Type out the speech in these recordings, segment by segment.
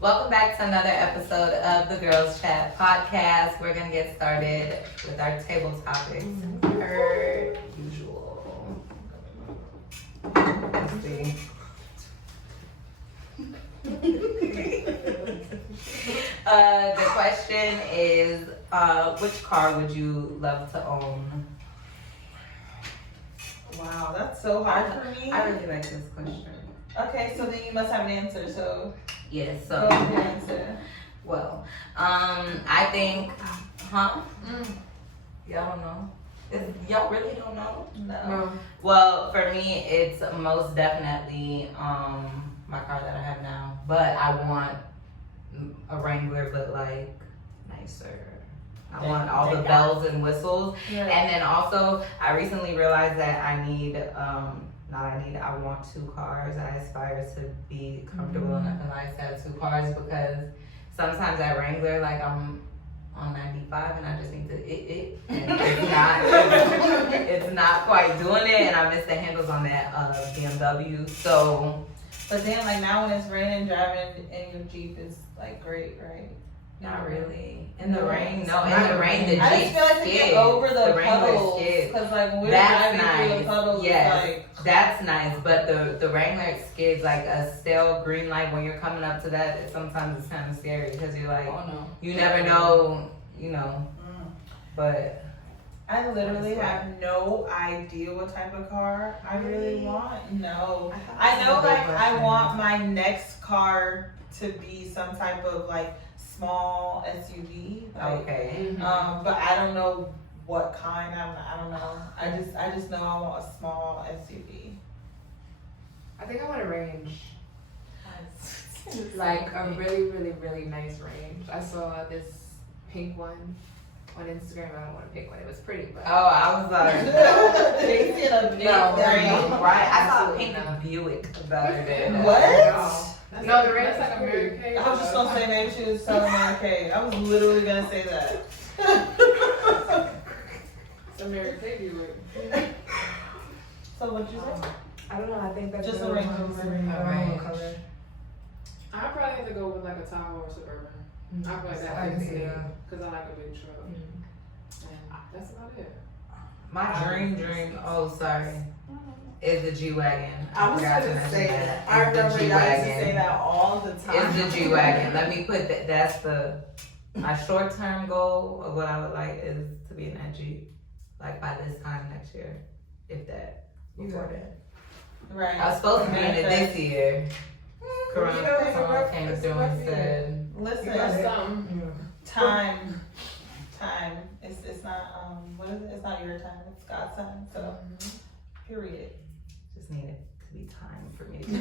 Welcome back to another episode of the Girls Chat podcast. We're going to get started with our table topics per usual. Let's see. The question is, which car would you love to own? Wow, that's so hard for me. I really like this question. Okay, so then you must have an answer, so Yes, go so, with your answer. well, I think, y'all don't know? Y'all really don't know? No. Well, for me, it's most definitely my car that I have now. But I want a Wrangler, but like nicer. I want all the bells and whistles. Yeah. And then also, I recently realized that I want two cars. I aspire to be comfortable enough in life to have two cars because sometimes at Wrangler, like I'm on 95 and I just need to and it's not quite doing it, and I miss the handles on that BMW. So, But then, like now when it's raining, driving in your Jeep is like great, right? not really. In the rain, no. In the rain, the Jeep I just feel like to get over the puddles, skids. because like when we're That's driving through the nice. puddles, Yes. it's like That's nice, but the Wrangler skids, like a stale green light when you're coming up to that, sometimes it's kind of scary because you're like, you never know, but I literally have no idea what type of car I really want. No. I know like I want my next car to be some type of like small SUV. Like, okay. but I don't know what kind. I don't know. I just know I want a small SUV. I think I want a range. Like a really, really, really nice range. I saw this pink one on Instagram. I don't want a pink one. It was pretty, but Oh, I was like, They see a big No, range. right? I saw a Absolutely pink not. Buick the other day. What? No, the range is like a Mary Kay. I was just gonna say maybe she was selling Mary Kay. I was literally gonna say that. It's a Mary Kay Buick. So what'd you say? I don't know. I think that's Just a really range nice. rover. A Range. color. I'd probably have to go with like a Tahoe or Suburban. I feel like that I can fits see me that. because I like a big truck. And that's about it. My dream, is the G-Wagon. I was forgot to gonna mention say that. that. I It's the remember y'all used to G-Wagon. say that all the time. It's the G-Wagon. Let me put that. That's my short-term goal of what I would like is to be in that Jeep, like by this time next year, if that. Before that, Right. I was supposed to be in it this year. Corona You know, it's a someone rough- came it's a through rough and year. said, Listen, That's something. time. It's not what is it? It's not your time. It's God's time. So, period. just needed to be time for me to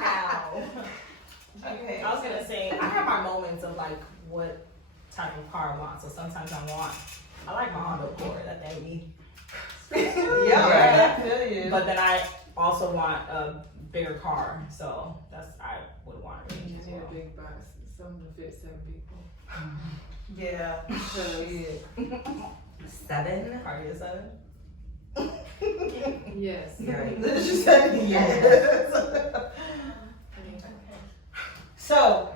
Now. Okay. I was gonna say I have my moments of like what type of car I want. So sometimes I like my Honda Accord. That thing be. Yeah, I feel you. But then I also want a bigger car. So I would want a range You as need well. a big box, something to fit 7 people. Yeah. Shit. 7. Are you a 7? Yes. Right. She said yes. So,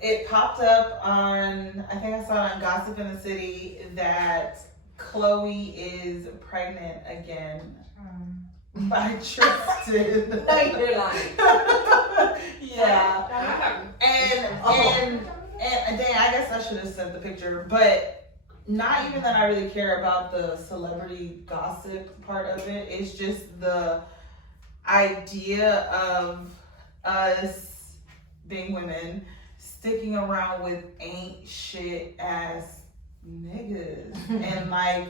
it popped up on, I think I saw it on Gossip in the City that Chloe is pregnant again by Tristan. No, you're lying. Yeah. And dang, I guess I should have sent the picture, but not even that I really care about the celebrity gossip part of it. It's just the idea of us being women sticking around with ain't shit ass niggas and like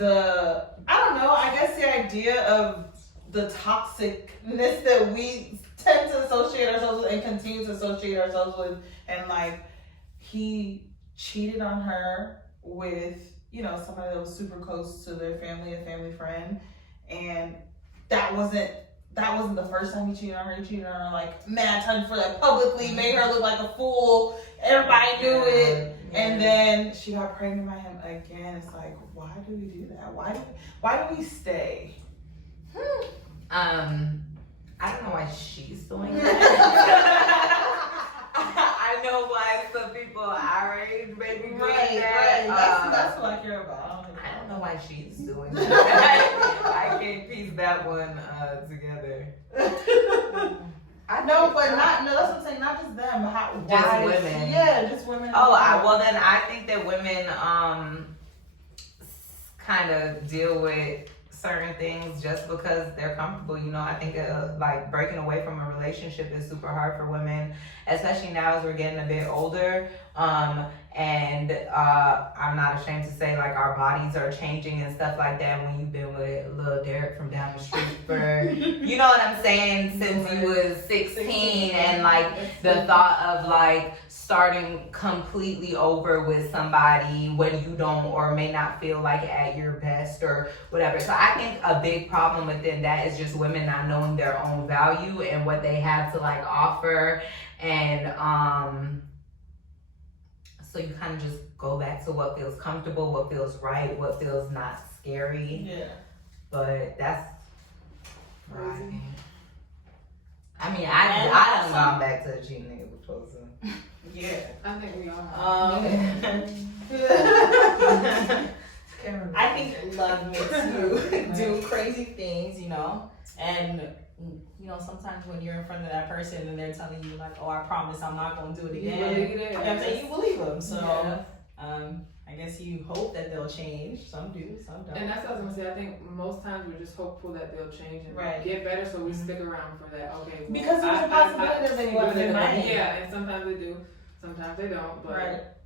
I don't know, I guess the idea of the toxicness that we tend to associate ourselves with and continue to associate ourselves with, and like he cheated on her with somebody that was super close to their family, a family friend, and that wasn't the first time he cheated on her. He cheated on her like mad times for that publicly, made her look like a fool. Everybody knew it, and And then she got pregnant by him again. It's like, why do we do that? Why do we stay? I don't know why she's doing that. I know why some people our age maybe doing that. That's what I care about. I don't know why she's doing that. I can't piece that one together. I know, but that's what I'm saying. Not just them, but Just women. Yeah, just women. Well then I think that women kind of deal with certain things just because they're comfortable. You know, I think like breaking away from a relationship is super hard for women, especially now as we're getting a bit older. And I'm not ashamed to say, like, our bodies are changing and stuff like that when you've been with little Derek from down the street for, you know what I'm saying, since you was 16, and like the thought of like starting completely over with somebody when you don't or may not feel like at your best or whatever. So I think a big problem within that is just women not knowing their own value and what they have to like offer. And so you kind of just go back to what feels comfortable, what feels right, what feels not scary. Yeah. But that's crazy. I mean, I done gone back to a cheating nigga before, so. Yeah. I think we all I think love makes you do crazy things, you know, and you know, sometimes when you're in front of that person and they're telling you like, oh, I promise I'm not going to do it again, I'm saying you believe them. So I guess you hope that they'll change. Some do, some don't. And that's what I was gonna say. I think most times we're just hopeful that they'll change and get better, so we stick around for that. Okay, well, because there's a possibility that they won't. Yeah, and sometimes they do, sometimes they don't. But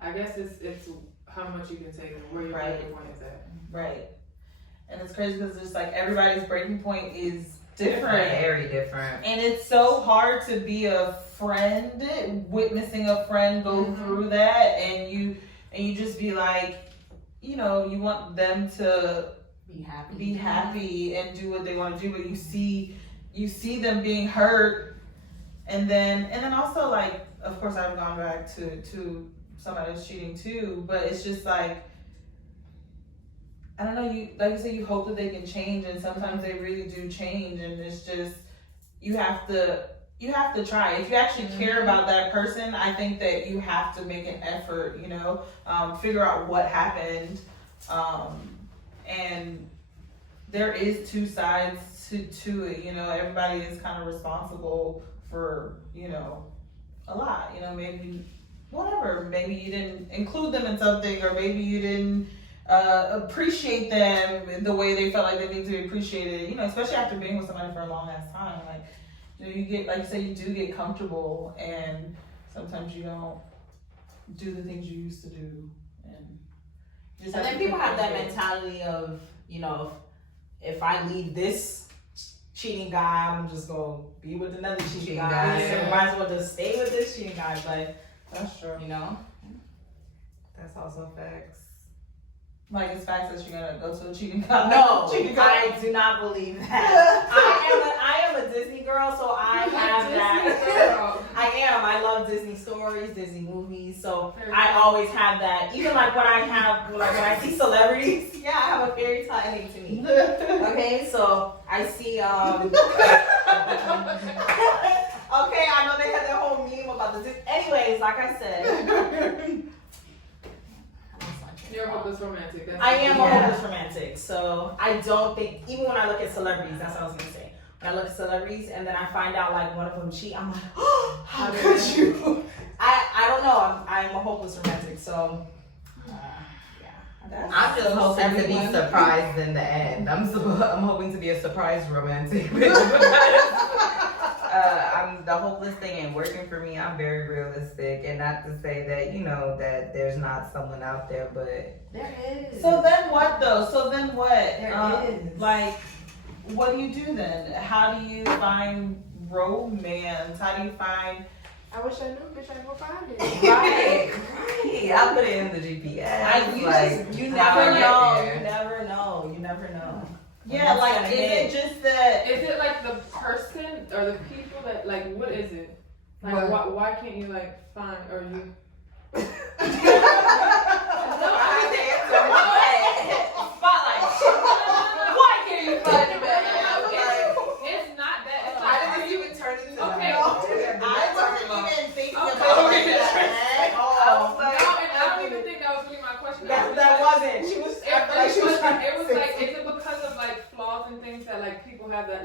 I guess it's how much you can take and where your breaking point is at. Right. And it's crazy because it's like everybody's breaking point is different. Very different. And it's so hard to be a friend, witnessing a friend go through that, and you just be like, you know, you want them to be happy and do what they want to do, but you see them being hurt, and then also, like, of course I've gone back to somebody who's cheating too, but it's just like, I don't know, you like you say, you hope that they can change, and sometimes they really do change, and it's just you have to try. If you actually care about that person, I think that you have to make an effort, you know, figure out what happened, and there is two sides to it, you know. Everybody is kind of responsible for, you know, a lot, you know. Maybe whatever, maybe you didn't include them in something, or maybe you didn't appreciate them the way they felt like they need to be appreciated, you know, especially after being with somebody for a long ass time. Like, you know, you get, like you say, you do get comfortable, and sometimes you don't do the things you used to do, and then people have that mentality of, you know, if I leave this cheating guy, I'm just gonna be with another cheating guy. So might as well just stay with this cheating guy. But that's true, you know. That's also facts. Like, it's facts that you're gonna go to a cheating guy. No, I do not believe that. I am a Disney girl, so I have that. I love Disney stories, Disney movies, so I always have that. Even like when I see celebrities, I have a fairy tale ending to me. Okay, so I see okay, I know they had their whole meme about the Disney. Anyways, like I said. You're a hopeless romantic. I am a hopeless romantic. So I don't think, even when I look at celebrities, that's what I was gonna say. When I look at celebrities and then I find out like one of them cheat, I'm like, oh, how could you? I don't know. I'm a hopeless romantic. So I'm just hoping to be surprised in the end. I'm hoping to be a surprise romantic. The hopeless thing ain't working for me. I'm very realistic, and not to say that, you know, that there's not someone out there, but there is. So then what though? So then what? There is. Like, what do you do then? How do you find romance? How do you find? I wish I knew, bitch. I go find it. right. I put it in the GPS. You never know. You never know. Yeah, like, is it just that? Is it like the person or the people that, like, what is it? Like, why can't you, like, find, or you?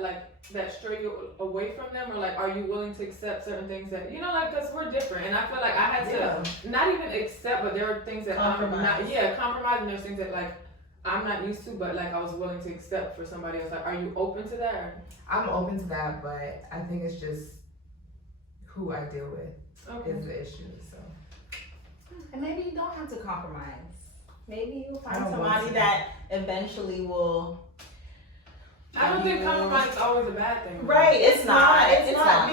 that stray you away from them, or like are you willing to accept certain things that like because we're different, and I feel like I had to not even accept, but there are things that compromise, and there's things that like I'm not used to, but like I was willing to accept for somebody else. Like, are you open to that? I'm open to that, but I think it's just who I deal with is the issue. So, and maybe you don't have to compromise. Maybe you'll find somebody that eventually will. I don't think compromise is always a bad thing. Right, it's not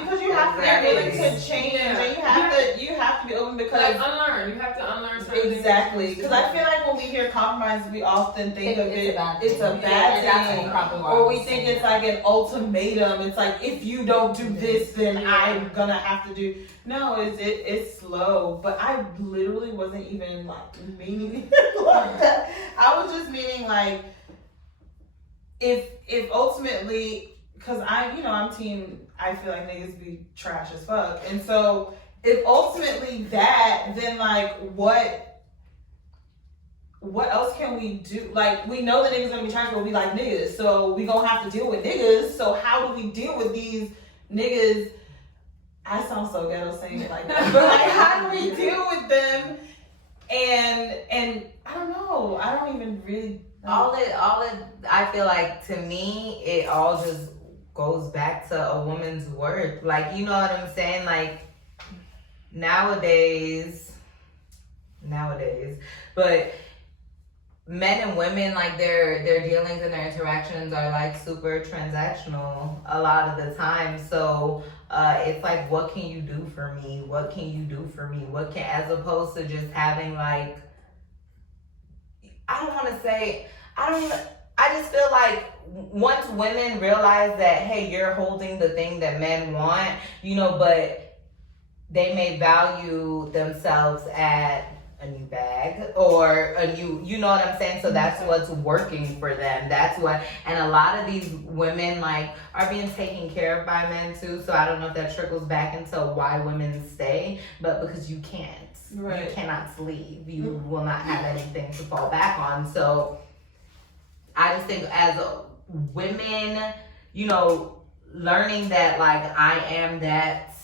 because you have to be willing Exactly. to change, Yeah. and you have to be open because Like unlearn. You have to unlearn something. exactly. Because I feel like when we hear compromise, we often think of It's it's a bad that's thing, probably why or we think it's like an ultimatum. It's like if you don't do this, then I'm gonna have to do. No, it's slow. But I literally wasn't even like meaning it like that. I was just meaning like. If ultimately, because I'm team, I feel like niggas be trash as fuck. And so if ultimately that, then like what else can we do? Like we know the niggas gonna be trash, but we like niggas. So we gonna have to deal with niggas. So how do we deal with these niggas? I sound so ghetto saying it like that. But like how do we deal with them? And I don't know. I don't even really all it I feel like to me it all just goes back to a woman's worth. Like, you know what I'm saying? Like nowadays, but men and women, like their dealings and their interactions are like super transactional a lot of the time. So it's like, what can you do for me? What can you do for me? As opposed to just having like, I just feel like once women realize that, hey, you're holding the thing that men want, but they may value themselves at a new bag or a new, you know what I'm saying? So that's what's working for them. That's what, and a lot of these women like are being taken care of by men too. So I don't know if that trickles back into why women stay, but because you can't. Right. You cannot leave. You will not have anything to fall back on. So I just think as women, learning that like I am that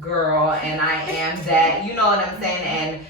girl and I am that, you know what I'm saying? And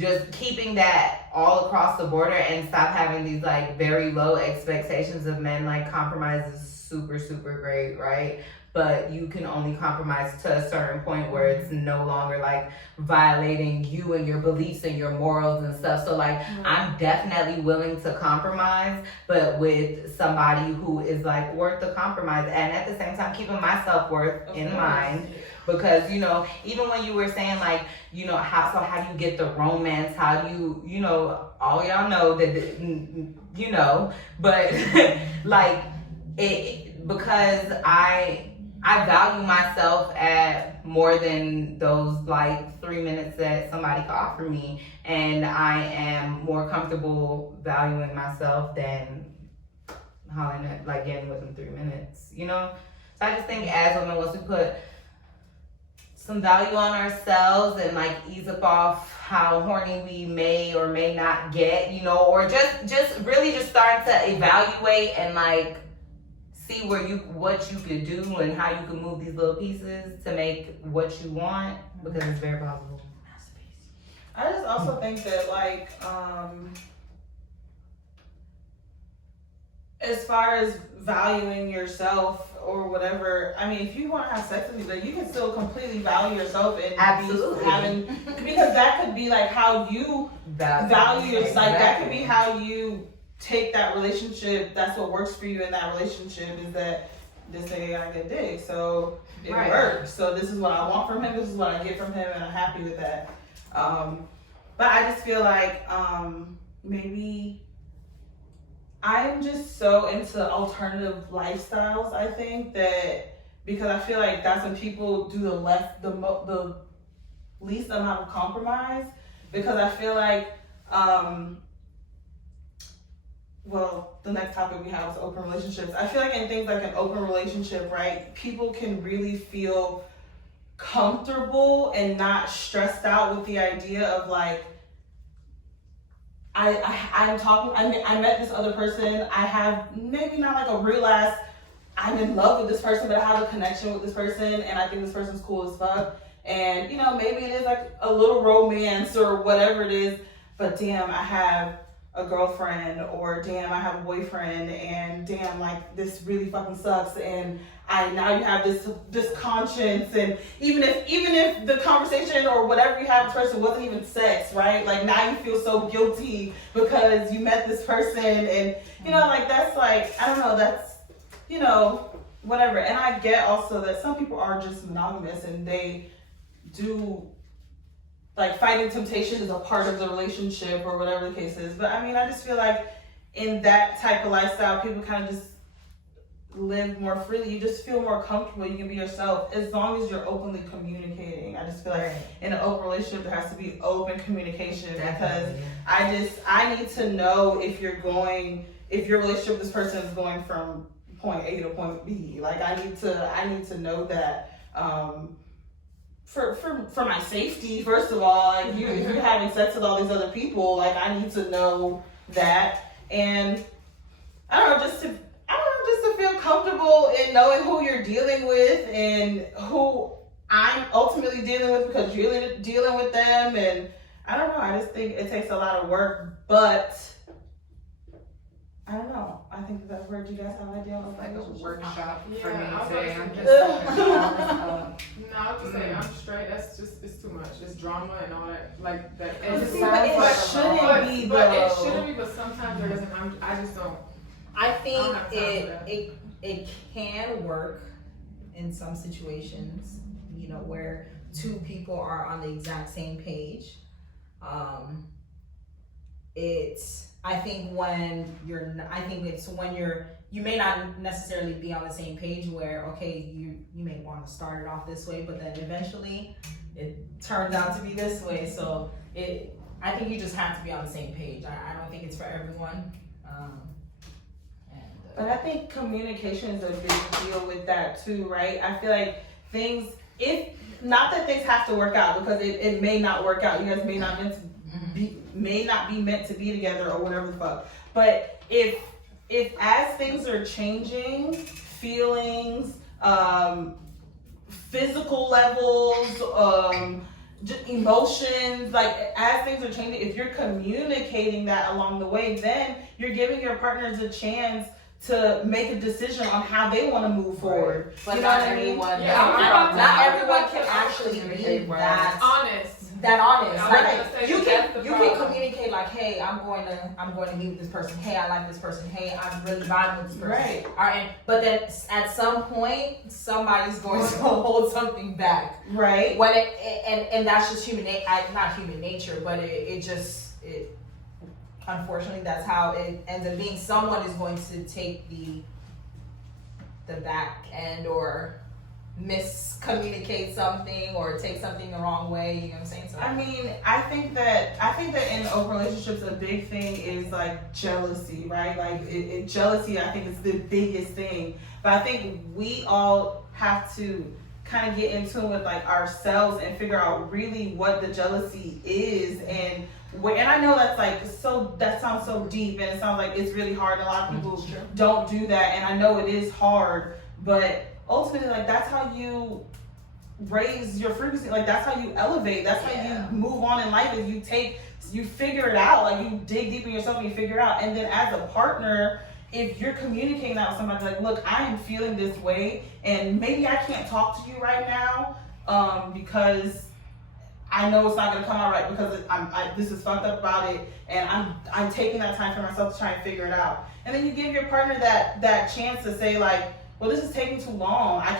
just keeping that all across the border and stop having these like very low expectations of men. Like compromise is super, super great, right? But you can only compromise to a certain point where it's no longer like violating you and your beliefs and your morals and stuff. So like, I'm definitely willing to compromise, but with somebody who is like worth the compromise. And at the same time, keeping my self-worth in mind. Because, even when you were saying like, how do you get the romance? How do you, all y'all know that, but like because I value myself at more than those like 3 minutes that somebody could offer me, and I am more comfortable valuing myself than hollering at like getting with them 3 minutes, So I just think as women, once we put some value on ourselves and like ease up off how horny we may or may not get, or just really just start to evaluate and like see what you could do and how you can move these little pieces to make what you want, because it's very possible. I just also think that like as far as valuing yourself or whatever, I mean, if you want to have sex with me, then you can still completely value yourself and absolutely because that could be like how you value yourself. Like that could be how you take that relationship. That's what works for you in that relationship, is that this nigga got good dick, so it works. So this is what I want from him, this is what I get from him, and I'm happy with that. But I just feel like maybe I'm just so into alternative lifestyles, I think, that because I feel like that's when people do the least amount of compromise, because I feel like well, the next topic we have is open relationships. I feel like in things like an open relationship, right, people can really feel comfortable and not stressed out with the idea of like, I met this other person. I have maybe not like a real ass I'm in love with this person, but I have a connection with this person, and I think this person's cool as fuck. And, you know, maybe it is like a little romance or whatever it is, but damn, I have a girlfriend, or damn, I have a boyfriend, and damn, like, this really fucking sucks, and now you have this conscience, and even if the conversation or whatever you have with this person wasn't even sex, right? Like, now you feel so guilty because you met this person, and, you know, like, that's like, I don't know, that's, you know, whatever. And I get also that some people are just monogamous and they do, like, fighting temptation is a part of the relationship or whatever the case is. But I mean, I just feel like in that type of lifestyle, people kind of just live more freely. You just feel more comfortable. You can be yourself as long as you're openly communicating. I just feel like in an open relationship, there has to be open communication. Definitely. Because I need to know if your relationship with this person is going from point A to point B. Like, I need to know that for my safety, first of all. Like, if you're having sex with all these other people, like, I need to know that. And I don't know, just to feel comfortable in knowing who you're dealing with and who I'm ultimately dealing with, because you're dealing with them. And I don't know, I just think it takes a lot of work, but I don't know. I think that word you guys have an idea of, like a workshop for me Yeah, today. I'm just No, I'm just saying, I'm straight. That's just, it's too much. It's drama and all that, like that. It just See, sounds but like it shouldn't be, but though. it shouldn't be. But sometimes there isn't. I just don't. I think I don't have time for it can work in some situations, you know, where two people are on the exact same page. I think it's when you may not necessarily be on the same page, where, okay, you may want to start it off this way, but then eventually it turns out to be this way. So I think you just have to be on the same page. I don't think it's for everyone. But I think communication is a big deal with that too, right? I feel like not that things have to work out, because it may not work out. You guys may not be meant to be together or whatever the fuck. But if as things are changing, feelings, physical levels, just emotions, like, as things are changing, if you're communicating that along the way, then you're giving your partners a chance to make a decision on how they want to move forward. But you know not what I mean? everyone. Not everyone can actually be that honest. Like, you can problem. communicate like, hey, I'm going to meet with this person. Hey, I like this person. Hey, I'm really vibing with this person. Right. All right. But then at some point, somebody's going to hold something back. Right. When and that's just not human nature, but it unfortunately, that's how it ends up being. Someone is going to take the back end, or miscommunicate something, or take something the wrong way. You know what I'm saying? So I mean, I think that in open relationships, a big thing is, like, jealousy, right? Like, jealousy, I think, is the biggest thing. But I think we all have to kind of get in tune with, like, ourselves and figure out really what the jealousy is, and I know that's, like, that sounds so deep, and it sounds like it's really hard, and a lot of people don't do that, and I know it is hard, but ultimately, like, that's how you raise your frequency. Like, that's how you elevate. That's how you move on in life, is you figure it out. Like, you dig deep in yourself and you figure it out. And then as a partner, if you're communicating that with somebody, like, look, I am feeling this way, and maybe I can't talk to you right now because I know it's not going to come out right, because this is fucked up about it, and I'm taking that time for myself to try and figure it out. And then you give your partner that chance to say, like, well, this is taking too long. I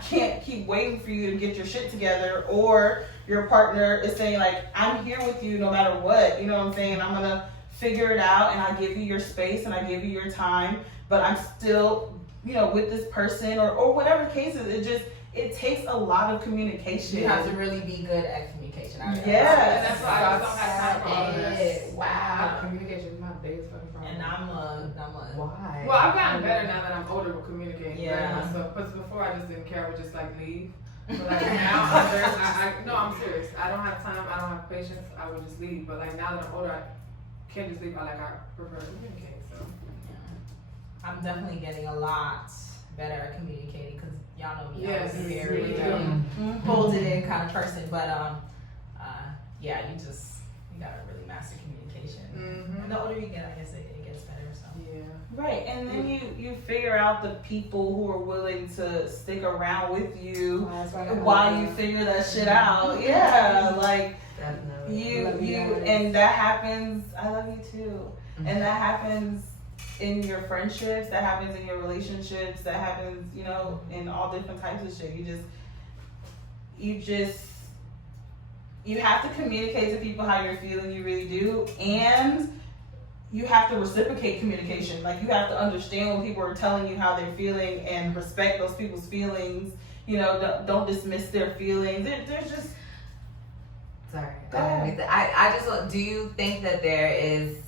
can't keep waiting for you to get your shit together. Or your partner is saying, like, I'm here with you no matter what. You know what I'm saying? I'm gonna figure it out, and I give you your space and I give you your time, but I'm still, you know, with this person, or whatever the case is. It takes a lot of communication. you have to really be good at communication. Yes. And that's why I just don't have time for all of this. Wow. Communication is my biggest fucking problem. And I'm Why? Well, I've gotten better now that I'm older with communicating. Yeah. But before I just didn't care. I would just, like, leave. But, like, now no, I'm serious. I don't have time. I don't have patience. I would just leave. But, like, now that I'm older, I can't just leave. I prefer to communicate. So I'm definitely getting a lot better at communicating because y'all know me. Yes. I'm very Mm-hmm. hold it in kind of person, but yeah, you gotta really master communication. Mm-hmm. And the older you get, I guess it gets better. So Yeah. Right, and then you figure out the people who are willing to stick around with you while you figure that shit out. Yeah, like Definitely. you and that happens. I love you too, and that happens in your friendships. That happens in your relationships. That happens, in all different types of shit. You have to communicate to people how you're feeling. You really do, and you have to reciprocate communication. Like, you have to understand when people are telling you how they're feeling and respect those people's feelings. Don't dismiss their feelings. There's just... Sorry. Go ahead. I just, do you think that there is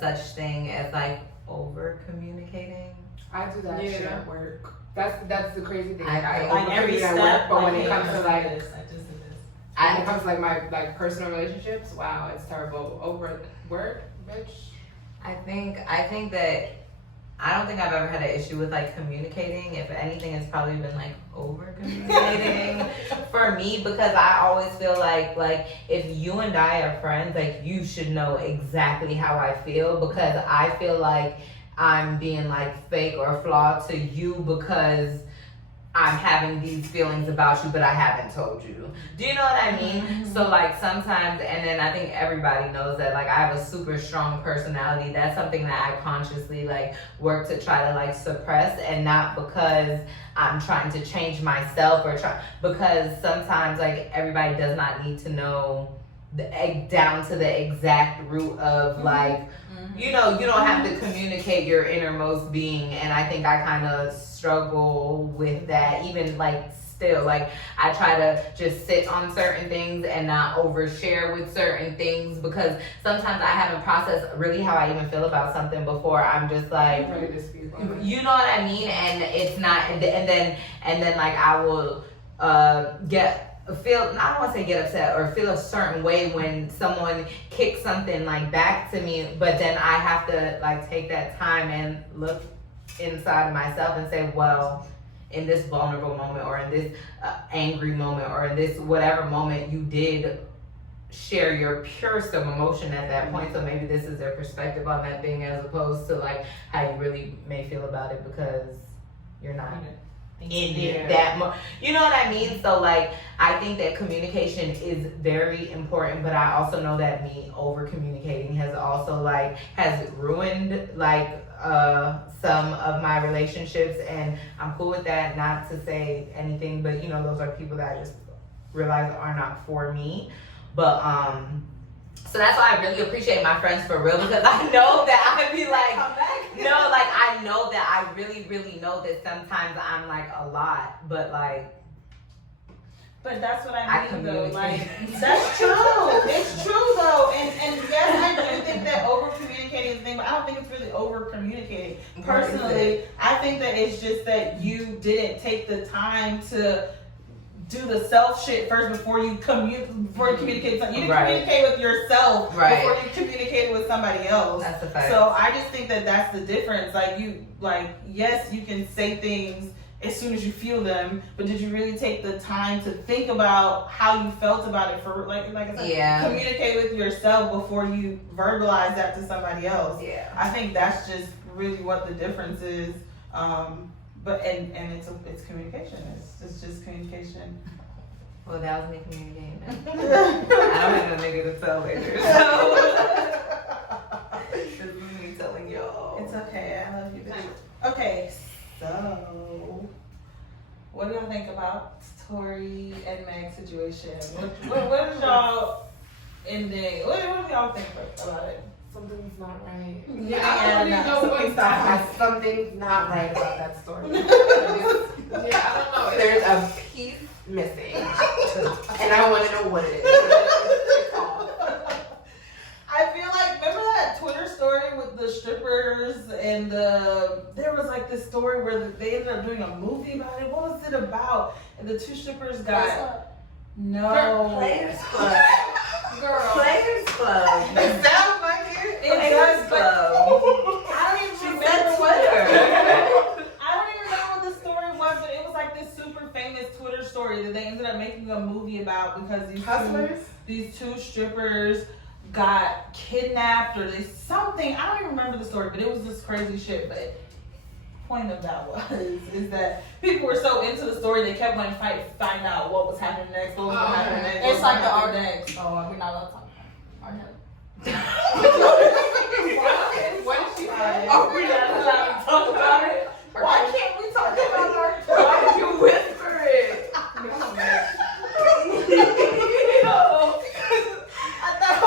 such thing as like over communicating? I do that Yeah. shit at work. That's the crazy thing. I I like every overcommunicate at step, work, but when it hey, comes to like this, I just did this. when it comes to like my personal relationships, wow, it's terrible. Over work, bitch. I think that I don't think I've ever had an issue with like communicating. If anything, it's probably been like over communicating for me, because I always feel like if you and I are friends, like, you should know exactly how I feel, because I feel like I'm being like fake or flawed to you because I'm having these feelings about you, but I haven't told you. Do you know what I mean? Mm-hmm. So like sometimes, and then I think everybody knows that like I have a super strong personality. That's something that I consciously like work to try to like suppress, and not because I'm trying to change myself because sometimes like everybody does not need to know down to the exact root of like, you don't have to communicate your innermost being. And I think I kind of struggle with that, even like still, like I try to just sit on certain things and not overshare with certain things, because sometimes I haven't processed really how I even feel about something before I'm just like, Ready to speak on it. you know what I mean? And it's not, and then like I will I don't want to say get upset or feel a certain way when someone kicks something like back to me, but then I have to like take that time and look inside of myself and say, well, in this vulnerable moment, or in this angry moment, or in this whatever moment, you did share your purest of emotion at that point. So maybe this is their perspective on that thing, as opposed to like how you really may feel about it, because you're not in it that much. You know what I mean? So like I think that communication is very important, but I also know that me over communicating has also has ruined some of my relationships, and I'm cool with that. Not to say anything, but those are people that I just realize are not for me. But so that's why I really appreciate my friends for real, because I know that I'd be like, no, like I know that I really, really know that sometimes I'm like a lot, but like. But that's what I mean though, like, communicate. that's true. It's true though, and yes, I do think that over communicating is a thing, but I don't think it's really over communicating. Personally, I think that it's just that you didn't take the time to do the self shit first before you communicate something. You didn't communicate with yourself before you communicated with somebody else. That's a fact. So I just think that that's the difference. Yes, you can say things as soon as you feel them, but did you really take the time to think about how you felt about it, for like I said, communicate with yourself before you verbalize that to somebody else? Yeah. I think that's just really what the difference is. But it's communication. It's just communication. Well, that was me communicating. I don't have no nigga to tell later. So this is me telling y'all. It's okay. I love you, bitch. Okay, so what do y'all think about Tory and Meg situation? What is y'all ending? What do y'all think about it? Something's not right. Yeah, I don't really know what's Something's not right about that story. Yeah, I don't know. There's a piece missing, and I want to know what it is. I feel like, remember that Twitter story with the strippers and there was like this story where they ended up doing a movie about it. What was it about? And the two strippers got Players Club. Girl. Players Club. It sounds like it. Players Club. I don't even She remember said Twitter. I don't even know what the story Hustlers? These two strippers got kidnapped or something. I don't even remember the story, but it was this crazy shit. But point of that is that people were so into the story they kept wanting to find out what was happening next, what was happening next. It's like the art next. Oh, we're not allowed to talk about What did she say? Oh, we're not allowed to talk about it. Why can't we talk about our? Why did you whisper it? I thought I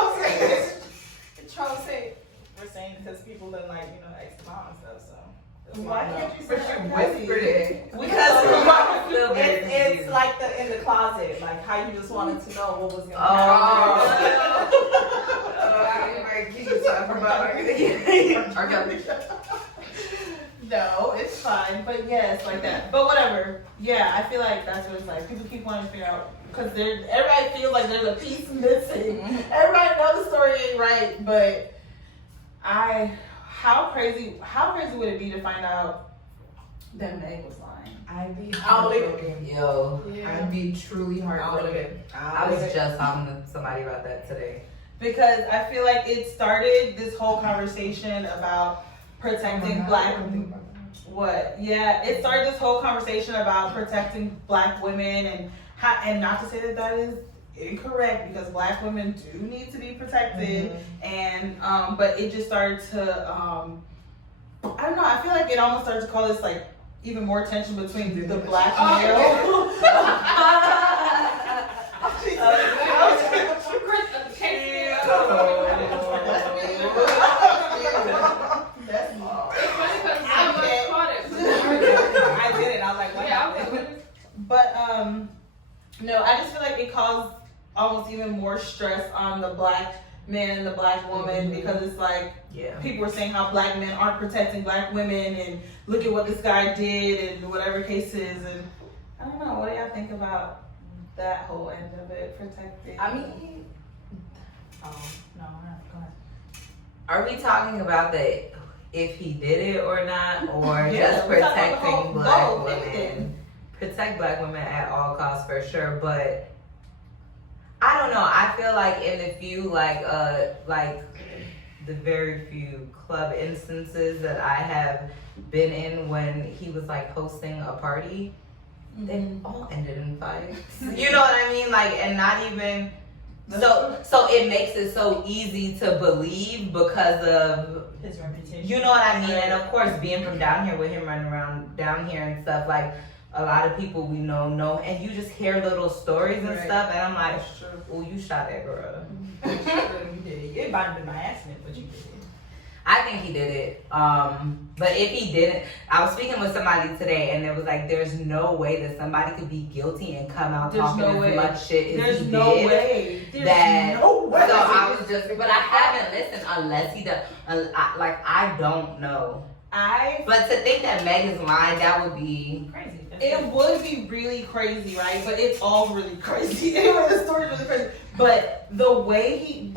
was saying. We're saying because people didn't like, ex mom and stuff, so. Why can't you say But you that? whispered it. Because Feel very it's confused. like in the closet, like how you just wanted to know what was going to Oh. No, it's fine, but yes, like that. But whatever. Yeah, I feel like that's what it's like. People keep wanting to figure out because everybody feels like there's a piece missing. Everybody knows the story ain't right, but how crazy would it be to find out that Meg was lying? I'd be I'll believe it. heartbroken. Yo, I'd be truly heartbroken. I was just talking to somebody about that today. Because I feel like it started this whole conversation about protecting black. What? Yeah, it started this whole conversation about protecting black women and not to say that is incorrect because black women do need to be protected and but it just started to I don't know, I feel like it almost started to call this like even more tension between the black male. But no, I just feel like it caused almost even more stress on the black man and the black woman because it's like people were saying how black men aren't protecting black women and look at what this guy did and whatever case is, and I don't know, what do y'all think about that whole end of it, protecting? I mean, no, go ahead. Are we talking about the if he did it or not, or Yeah, just we're talking about protecting black both, women? anything. Protect black women at all costs for sure, but I don't know. I feel like in the few like the very few club instances that I have been in when he was like hosting a party, they all ended in fights. You know what I mean? Like, and not even so it makes it so easy to believe because of His reputation. you know what I mean? And of course, being from down here with him running around down here and stuff, like a lot of people we know, and you just hear little stories and stuff, and I'm like, oh, you shot that girl. You did. It might have been by accident, but you did it. I think he did it. But if he didn't, I was speaking with somebody today, and it was like, there's no way that somebody could be guilty and come out talking as much shit as he did. No way. That, no way. So I was just, but I haven't listened unless he does. I don't know. But to think that Megan's lying, that would be Crazy. It would be really crazy, right? But it's all really crazy. Anyway, the story's really crazy. But the way he's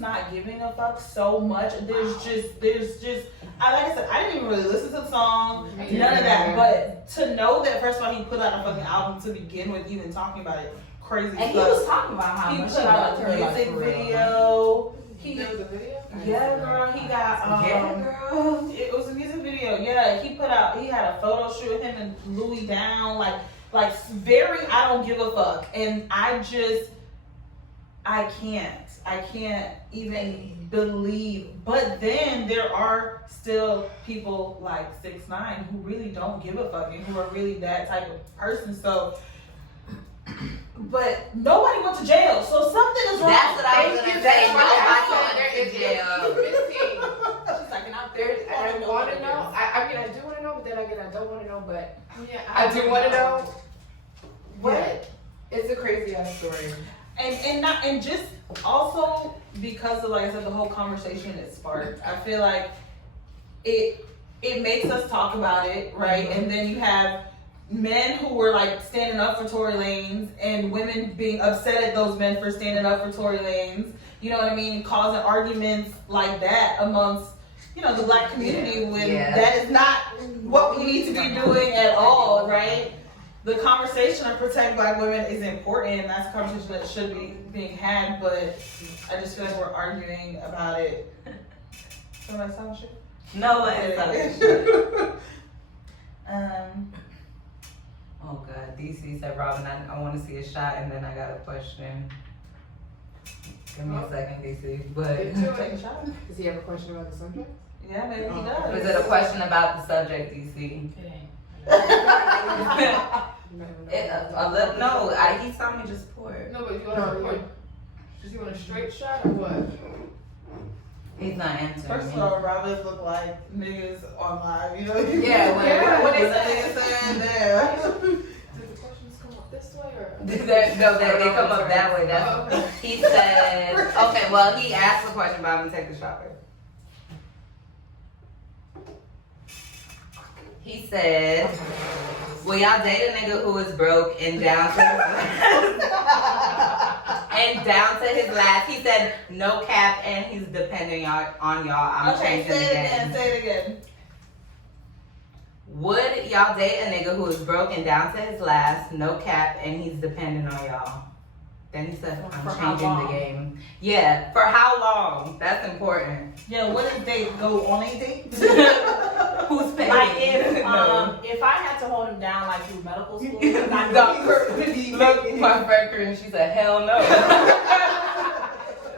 not giving a fuck so much, there's just like I said, I didn't even really listen to the song, none of that. But to know that first of all he put out a fucking album to begin with, even talking about it, crazy And stuff. he was talking about how He much put out a music video. There was a video? Yeah, girl, he got girl. it was a music video. Yeah, he had a photo shoot with him and Louis down, like very I don't give a fuck. And I can't even believe. But then there are still people like 6ix9ine who really don't give a fuck and who are really that type of person. So but nobody went to jail, so something is wrong. That's what I was gonna say. Nobody went to jail. She's like, and I want to know. I mean, I do want to know, but then again, I don't want to know. But Yeah, I do want to know. What is a crazy ass story? And just also because of, like I said, the whole conversation it sparked. I feel like it makes us talk about it, right? And then you have men who were like standing up for Tory Lanez and women being upset at those men for standing up for Tory Lanez. You know what I mean? Causing arguments like that amongst, the black community when that is not what we need to be doing at all, right? the conversation of protect black women is important, and that's a conversation that should be being had, but I just feel like we're arguing about it. Somebody sound shit? No, it's not. Oh God, DC said, Robin, I want to see a shot, and then I got a question. Give me a second, DC. But Take a shot. Does he have a question about the subject? Yeah, maybe he does. is it a question about the subject, DC? No, he saw me just pour it. No, but you want does he want a straight shot or what? He's not answering First me. of all, Robins look like niggas on live, you know? Yeah, what they saying there. Did the questions come up this way or? No, they come up that way. That's he said. Okay, well, he asked a question, but I'm gonna take the shot first. He said, "Will y'all date a nigga who is broke and down to his last?" He said, "No cap, and he's depending on y'all." I'm changing the game. Say it again. Would y'all date a nigga who is broke and down to his last, no cap, and he's dependent on y'all? Then he said, I'm changing the game. Yeah, for how long? That's important. Yeah, what if they go on a date? Who's paying? Like if I had to hold him down like through medical school, Look, my friend Corinne, she said, hell no.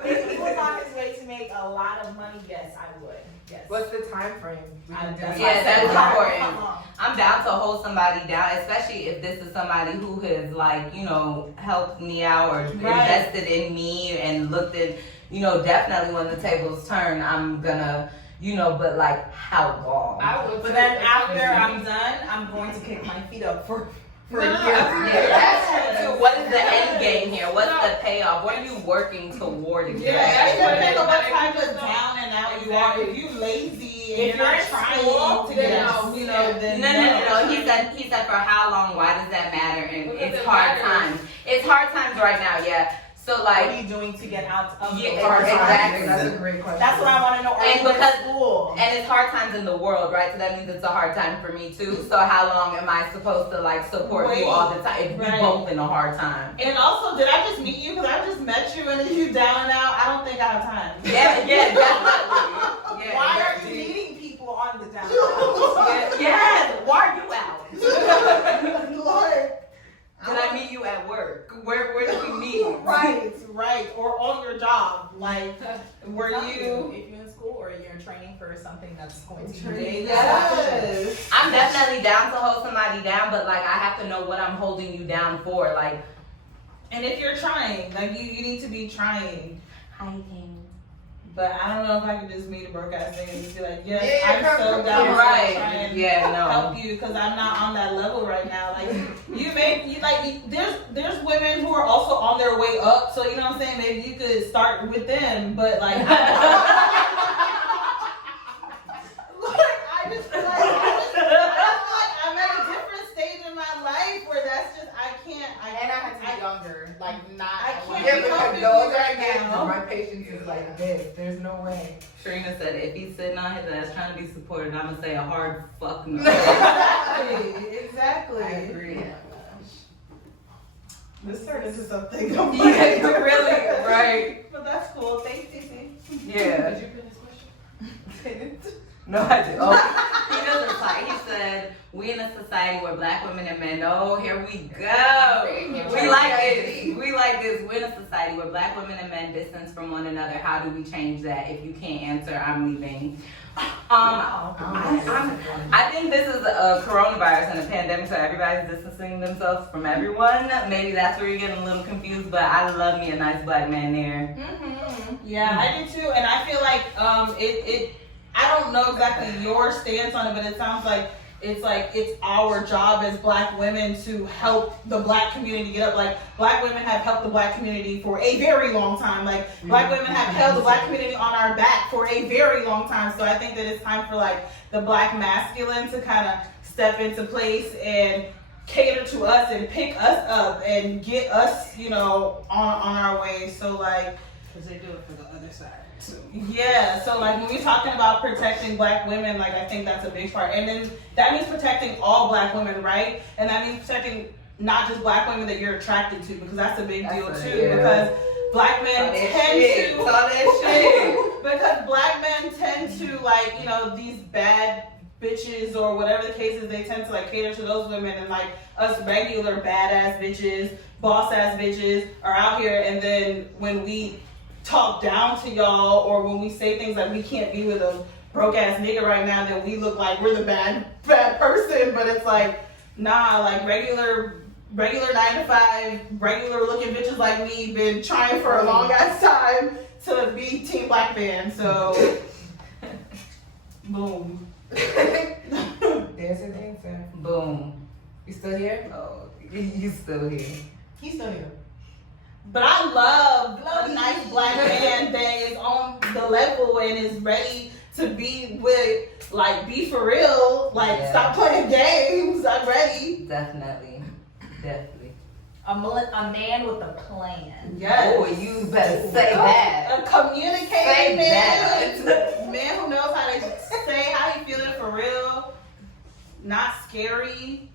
If he was on his way to make a lot of money, yes, I would. Yes. What's the time frame? Yeah, that's important. I'm down to hold somebody down, especially if this is somebody who has, like, you know, helped me out or invested in me and looked at, you know, definitely when the tables turn, I'm gonna, you know, but like how long? I would. But then after I'm done, I'm going to kick my feet up for a year. Yeah, that's true too. What is the end game here? What's the payoff? What are you working toward exactly? Yeah, it depends on what type of down and out you are. If you lazy and If you're not you're trying school, to get out, you know, then No. He said for how long? Why does that matter? And Because it's it hard matters. times. It's hard times right now. Yeah. So What like. are you doing to get out of the Yeah, exactly. That's a great question. That's what I want to know. Are And you in because- school? And it's hard times in the world, right? So that means it's a hard time for me too. So how long am I supposed to like support you all the time if we both in a hard time? And also, did I just meet you? Because I just met you and then you down and out. I don't think I have time. Yeah, definitely. Yeah, Why are definitely. you meeting people on the down? Yes, why are you out? Lord. Did I meet you at work? Where did we meet? Right. Or on your job. Like, were you? If you're in school or you're in training for something that's going to be Yes. I'm definitely down to hold somebody down, but like I have to know what I'm holding you down for. Like, And if you're trying, like you need to be trying. hiding. But I don't know if I could just meet a broke ass nigga and just be like, yes, Yeah, I'm so down to Right. try and Yeah, no. help you because I'm not on that level right now. Like there's women who are also on their way up, so you know what I'm saying. Maybe you could start with them, but like I'm at a different stage in my life where that's just I can't. And I had to be younger, like not. I can't Yeah, be because helping those you are right kids, now. my patience is like this. There's no way. Trina said if he's sitting on his ass trying to be supported, I'm gonna say a hard fuck no. Exactly. I agree. This turned into something. Yeah, really, right. But that's cool. Thanks, TC. Yeah. Did you put this question? No, I did. Oh, he doesn't reply. He said, "We in a society where black women and men." Oh, here we go. We like this. We like this. We're in a society where black women and men distance from one another. How do we change that? If you can't answer, I'm leaving. I think this is a coronavirus and a pandemic, so everybody's distancing themselves from everyone. Maybe that's where you're getting a little confused, but I love me a nice black man there. Yeah, I do too, and I feel like I don't know exactly your stance on it, but it sounds like it's our job as black women to help the black community get up. Like black women have helped the black community for a very long time. Like black women have held the black community on our back for a very long time. So I think that it's time for like the black masculine to kind of step into place and cater to us and pick us up and get us, you know, on our way. So like, because they do it for the other side too. yeah, so like when we're talking about protecting black women, like I think that's a big part. And then that means protecting all black women, right? And that means protecting not just black women that you're attracted to, because that's a big deal too. Yeah. Because black men because black men tend to like, you know, these bad bitches or whatever the case is, they tend to like cater to those women, and like us regular badass bitches, boss ass bitches are out here, and then when we talk down to y'all or when we say things like we can't be with a broke ass nigga right now, then we look like we're the bad person. But it's like, nah, like regular 9 to 5, regular looking bitches like me been trying for a long ass time to be Team Black Man. So boom. There's an answer. Boom. You still here? Oh, you still here. He's still here. But I love a nice black man that is on the level and is ready to be with, like, be for real. Like, Yeah. stop playing games. I'm ready. Definitely. A man with a plan. Yes. Oh, you better say that. A communicating Say man. that. Man who knows how to say how he feeling for real. Not scary.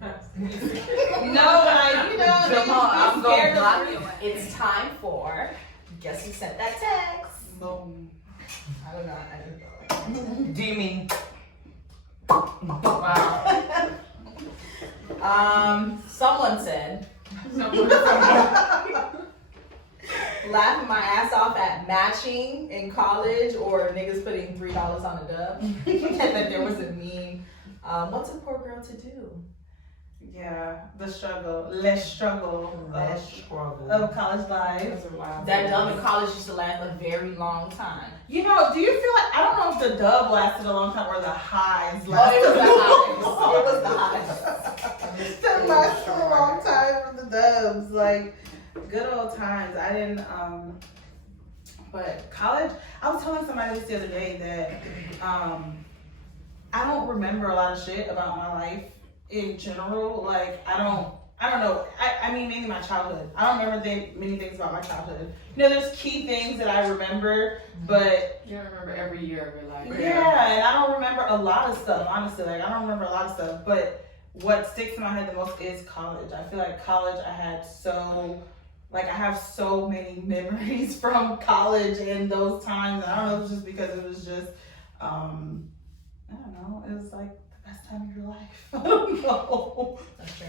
No, like, you know, Come on, I'm gonna block you. It's time for. Guess who sent that text? Boom. I don't know. Do you mean? Wow. Someone said, laughing my ass off at matching in college or niggas putting $3 on a dub. And then there was a meme. What's a poor girl to do? Yeah, the struggle. Less struggle. Of college life. That dub in college used to last a very long time. You know, do you feel like, I don't know if the dub lasted a long time or the highs Oh, lasted it was the a long highs. It was the highs. That lasted a long time for the dubs. Like, good old times. I didn't, but college, I was telling somebody this the other day that, I don't remember a lot of shit about my life in general. Like, I don't know. I mean, mainly my childhood. I don't remember many things about my childhood. You know, there's key things that I remember, but You don't remember every year of your life. yeah, and I don't remember a lot of stuff, honestly. Like, I don't remember a lot of stuff, but what sticks in my head the most is college. I feel like college, I have so many memories from college and those times. And I don't know, it was just because it was just, I don't know, it was like the best time of your life. I don't know. That's true.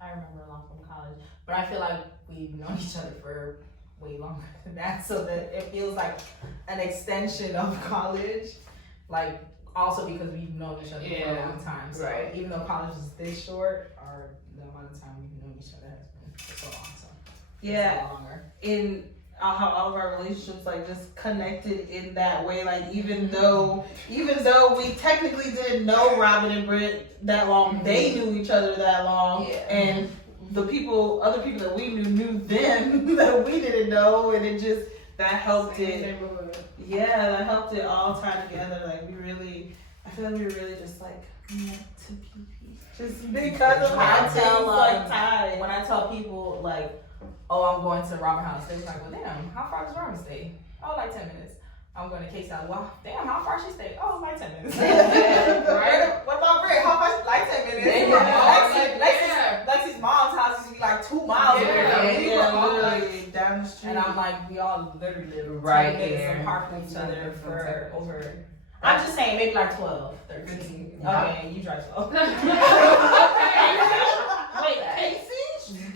I remember a lot from college, but I feel like we've known each other for way longer than that, so that it feels like an extension of college. Like, also because we've known each other for a long time. So Right. even though college is this short, or the amount of time we've known each other has been for so long. So Yeah, it's a lot longer. in how all of our relationships like just connected in that way. Like, even though we technically didn't know Robin and Britt that long, they knew each other that long, and the other people that we knew them that we didn't know, and it just, that helped it. Yeah, that helped it all tie together. Like, I feel like we were really just like meant to be, just because of how things like tied. When I tell people like, oh, I'm going to Robin House, they're like, well, damn, how far does Robin stay? Oh, like 10 minutes. I'm going to K-South. Well, damn, how far she stay? Oh, like 10 minutes. Right? What about Britt? How far? Like 10 minutes. Lexi's mom's house used to be like 2 miles away. Literally down the street. And I'm like, we all literally live Right 10 minutes here. apart from each other for over. I'm just saying, maybe like 12, 13. Okay, you drive slow. Wait, Casey?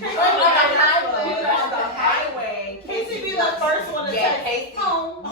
On the highway. Casey be the first one to say, Casey. home.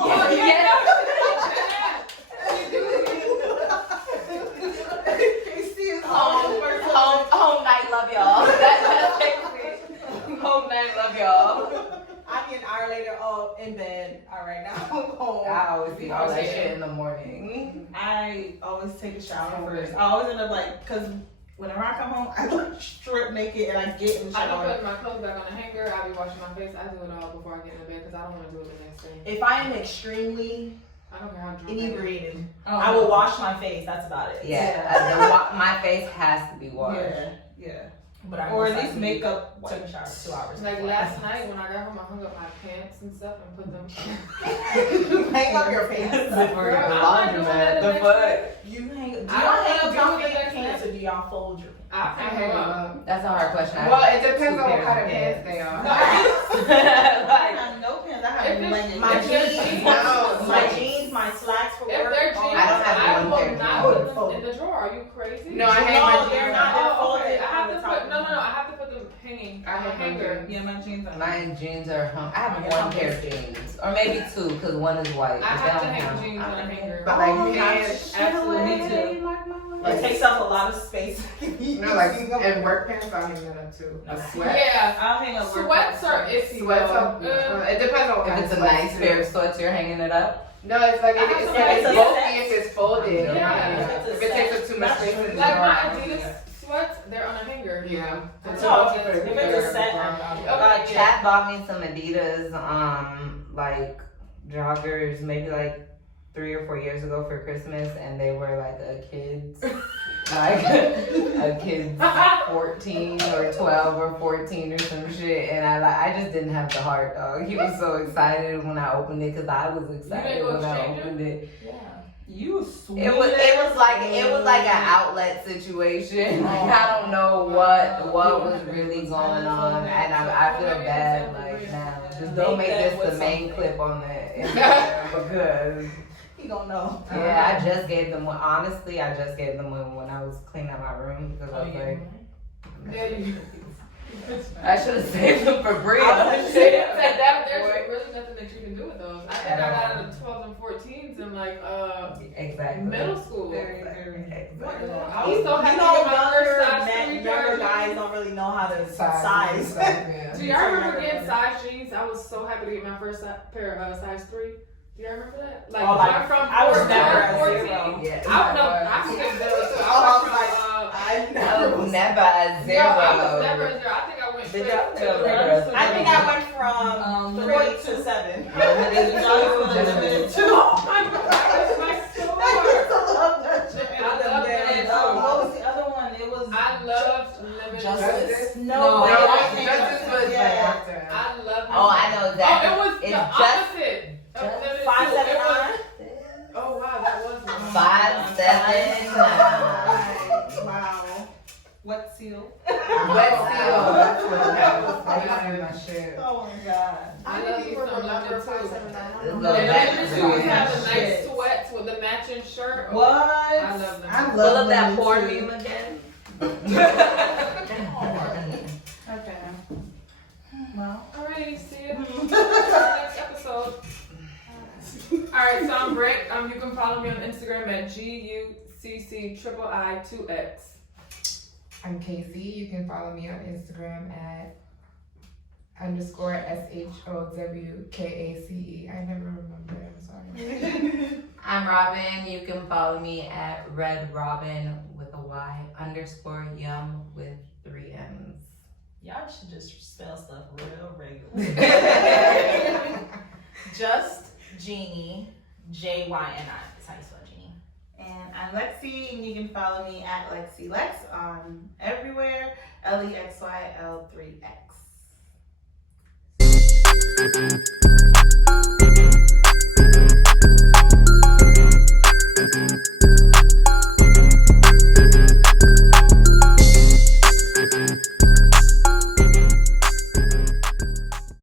Casey is Home night, love y'all. That's basically home night, love y'all. I get an hour later, in bed. All right, now I'm home. I always see all that shit in the morning. I always take a shower first. I always end up like, because whenever I come home, I like strip naked and I get in the I don't shower. put my clothes back on the hanger. I be washing my face. I do it all before I get in bed because I don't want to do it the next day. If I am extremely I don't care how drunk I am. inebriated, Oh. I will wash my face. That's about it. Yeah, my face has to be washed. Yeah. Or at least makeup. Took a shower 2 hours. Like before. last night when I got home, I hung up my pants and stuff and put them. Hang up your pants. For the I'm not doing laundromat. it The next fuck? Do y'all hang don't y'all do it hang next pants day. or do y'all fold your pants? I I hang hang them them up. up. That's a hard question. I Well, have it depends two on what pairs kind of of pants they are. I Like, have no pants. I If have it's- leggings. My If they're jeans, jeans, my no. jeans, my slacks for If work. they're jeans, I don't have I one will pair of not jeans. put them in the drawer. Are you crazy? No, I hang No, my they're jeans not. up. They're Oh, folded okay. I have on to the put top. no. I have to put them hanging I on a hang my hanger. jeans. Yeah, my jeans are. my jeans are hung. I have Oh, one pair of jeans, or maybe two, because one is white. I but have to they don't hang count. jeans on a hanger. But like Oh, pants, absolutely too. It takes up a lot of space. no, like and work pants, I'll hang that up too. A sweat. Yeah, I'll hang up. sweats are iffy. Sweats though. up. It depends on what If kind it's of a sweats nice too. pair of sweats, you're hanging it up. No, it's like I have it's some like pants. bulky if it's folded. Yeah. If it takes up too much space in the Like drawer, my I'll hang Adidas it. sweats, they're on a hanger. Yeah. No, if it's a set, Okay, Chad bought me some Adidas, like joggers, maybe like 3 or 4 years ago for Christmas, and they were like a kid's, like a kid's 14 or 12 or 14 or some shit, and I just didn't have the heart, dog. He was so excited when I opened it, because I was excited go when I exchange it? opened it. Yeah. You sweet. It was like an outlet situation. Like I don't know what was really going on, and I feel bad like now. Just don't make this the main clip on the Instagram because You don't know. yeah, I just gave them one. Honestly, I just gave them one when I was cleaning out my room because I was like, Yeah, you. I should have saved them for Bria. There's really nothing that you can do with those. I think I got into 12s and 14s in like Exactly. middle school. Exactly. I was so happy with my first size 3 younger guys jeans. don't really know how to size. Do y'all remember getting size jeans? I was so happy to get my first pair of size 3. Do y'all remember that? Like, Oh, like, went from I was 14 never a 14. zero. Yeah. I was a 0 too. I went from I was never a zero. No, I was never a 0. I think I went Did straight y'all? to Yeah. the I think I went from 3 to 7. Oh my god, that was my store. love that shit. I love that. What was the other one? It was. I loved limited. Justice? No, No, Justice was yeah. after. I love. Oh, I know that. Oh, it was It's the opposite. of just limited 579. too. It was- Oh wow, that was one. 5'7". Wow. Wet seal. Wet seal. That's what that was. My shit. Oh my god. I love you some limited too. This And little then back you too. have the nice Shit. sweats with the matching shirt. Oh, What? I love them. I Pull love up that them porn too. meme again. Okay. Well. Alrighty, see you next episode. Alright, so I'm Brick. You can follow me on Instagram at GUCCIII2X. I'm Casey. You can follow me on Instagram at _SHOWKACE. I never remember. I'm sorry. I'm Robin. You can follow me at Red Robin with a Y _yum with 3 M's. Y'all should just spell stuff real regular. Just Jeannie, JYNI. That's how you spell Jeannie. And I'm Lexi, and you can follow me at LexiLex on everywhere. LEXYL3X.